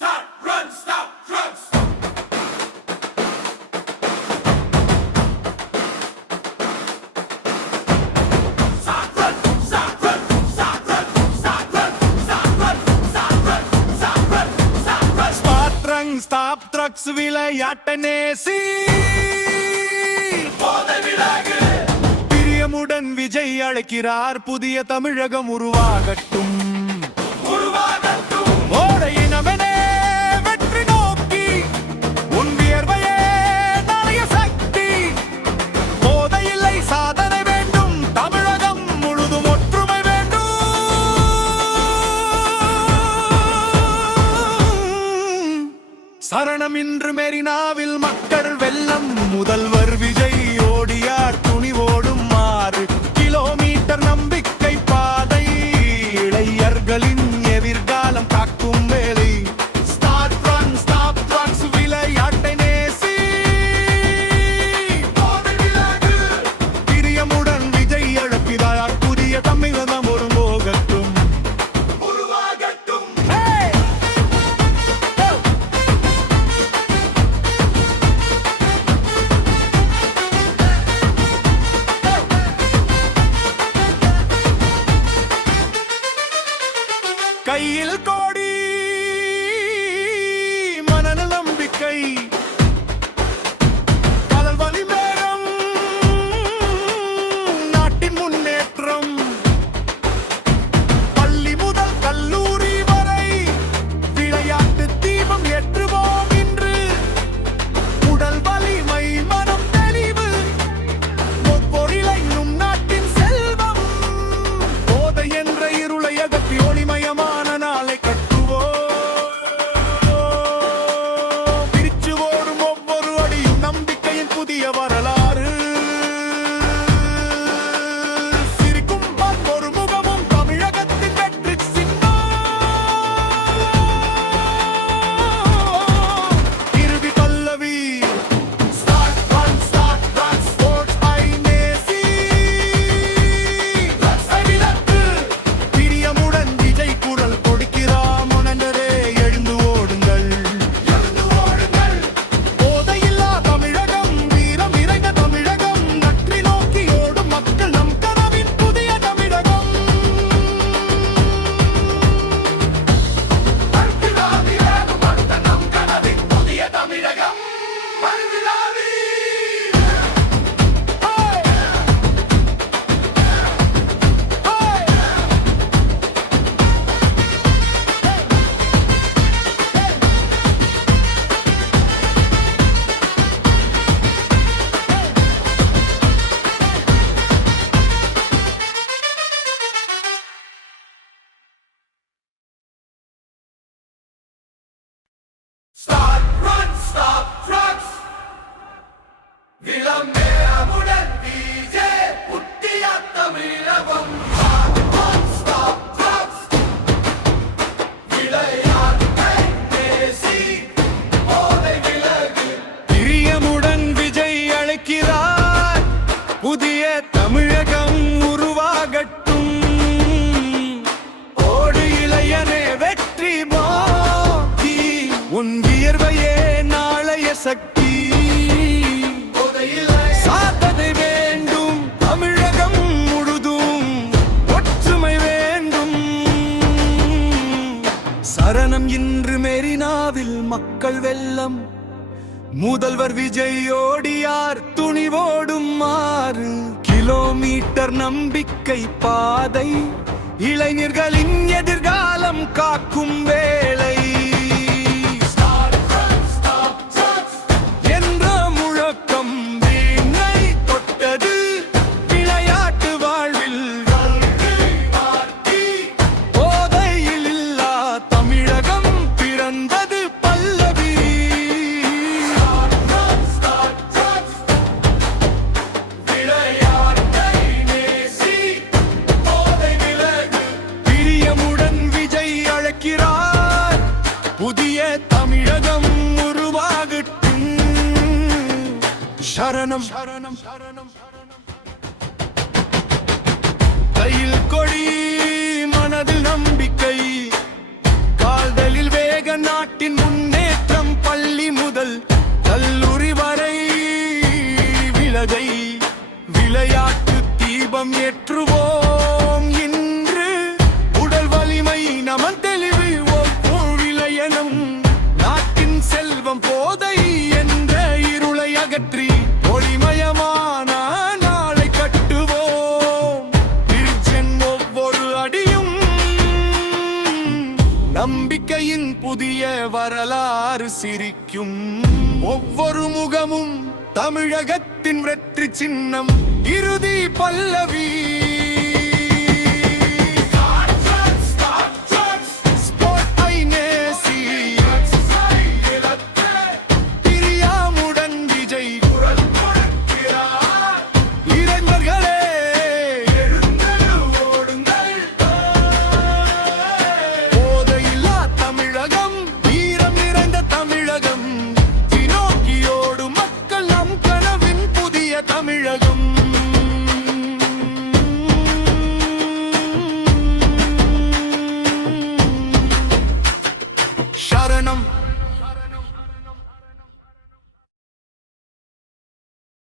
Start, run, stop, drugs. Start, run, stop, run, stop, run, stop, run, stop, run, stop, run, stop, run, stop, run. Start, run, stop, drugs விளையாட்ட நேசி போதை விலகு. பிரியமுடன் விஜய் அழைக்கிறார் புதிய தமிழகம் உருவாகட்டும் உருவாகட்டும். ஓடை இனமெனே வெற்றி நோக்கி உன் வியர்வையே நாளைய சக்தி போதையில்லை சாதனை வேண்டும் தமிழகம் முழுதும் ஒற்றுமை வேண்டும் சரணம் இன்று மெரினாவில் மக்கள் வெள்ளம் முதல்வர் விஜய் ஓடியார் துணிவோடும் 6 கிலோமீட்டர் நம்பிக்கை பாதை இளைஞர்களின் எதிர்காலம் காக்கும் வேலை ஸ்டார்ட் ரன் ஸ்டாப் ட்ரக்ஸ் விளையாட்டை நேசி போதை விலகு. பிரியமுடன் விஜய் அழைக்கிறார் புதிய தமிழகம் ஒருங்கோகட்டும் உருவாகட்டும். கையில் கோடி மனநல நம்பிக்கை கடல் வழி மேகம் நாட்டின் முன்னேற்றம் பள்ளி முதல் கல்லூரி வரை விளையாட்டு தீபம் ஏற்றுவோம் இன்று உடல் வலிமை மனம் தெளிவு ஒவ்வொரு இளைஞனும் நாட்டின் செல்வம் போதை என்ற இருளை அகற்றி ஒளிமயமான நாளை கட்டுவோம் பிரிச்சு ஓடும் ஒவ்வொரு அடியும் நம்பிக்கையின் புதிய வரலாறு சிரிக்கும் ஒரு முகமும் தமிழகத்தின் வெற்றி சின்னம் இறுதி பல்லவி Start, run, stop, drugs. Sports ஐ நேசி போதை விலகு. பிரியமுடன் விஜய் குரல் கொடுக்கிறார் முனனரே எழுந்து ஓடுங்கள் எழுந்து ஓடுங்கள். போதையில்லா தமிழகம் வீரம் நிறைந்த தமிழகம் நற்றி நோக்கி ஓடும் மக்கள் நம் கனவின் புதிய தமிழகம் மறுவிழாவி வேகம் அடுத்த நம் கனவின் புதிய தமிழகம். மறுவிழாவி. Start, run, stop, drugs. விளம்பரமுடன் DJ புதிய தமிழகம். Start, run, stop, drugs. விளையாட்டை நேசி, போதை விலகு. பிரியமுடன் விஜய் அழைக்கிறார் புதிய தமிழகம் உருவாகட்டும் ஓடு இளையனே வெற்றி நோக்கி உன் வியர்வையே நாளைய சக்தி போதையில்லை. சாதனை வேண்டும் தமிழகம் முழுதும் ஒற்றுமை வேண்டும் சரணம் இன்று மெரினாவில் மக்கள் வெள்ளம் முதல்வர் விஜய் ஓடியார் துணிவோடும் 6 கிலோமீட்டர் நம்பிக்கை பாதை இளைஞர்களின் எதிர்காலம் காக்கும் வேளை Start, run, stop, drugs. என்ற முழக்கம் வீணை தொட்டது விளையாட்டு வாழ்வில் கல்வி மாற்றி. போதையில் இல்லா தமிழகம் பிறந்தது பல்லவி Run, stop, drugs. விளையாட்டை நேசி, போதை விலகு. பிரியமுடன் விஜய் அழைக்கிறார் புதிய தமிழகம் உருவாகட்டும் சரணம் சரணம் சரணம் கையில் கொடி மனதில் நம்பிக்கை கால்களில் வே ஜனநாயக நாட்டின் முன்னேற்றம் பள்ளி முதல் கல்லூரி வரை விலகை விளையாட்டு தீபம் ஏற்றுவோம் இன்று உடல் வலிமை நமன் தெளிவு ஒவ்வொரு விளையனும் நாட்டின் செல்வம் போதை என்ற இருளை அகற்றி ஒளிமயமான நாளை கட்டுவோம் விருட்சன் ஒவ்வொரு அடியும் நம்பிக்கையின் புதிய வரலாறு சிரிக்கும் ஒவ்வொரு முகமும் தமிழகத்தின் வெற்றி சின்னம் இறுதி பல்லவி ஸ்போர்ட்டை நேசி பிரியாமுடன் விஜய் குரல் கொடுக்கிறார். இளைஞர்களே எழுந்தெழு ஓடுங்கள். போதையில்லா தமிழகம் வீரம் நிறைந்த தமிழகம் நோக்கியோடு மக்கள் நம் கனவின் புதிய தமிழகம் சரணம்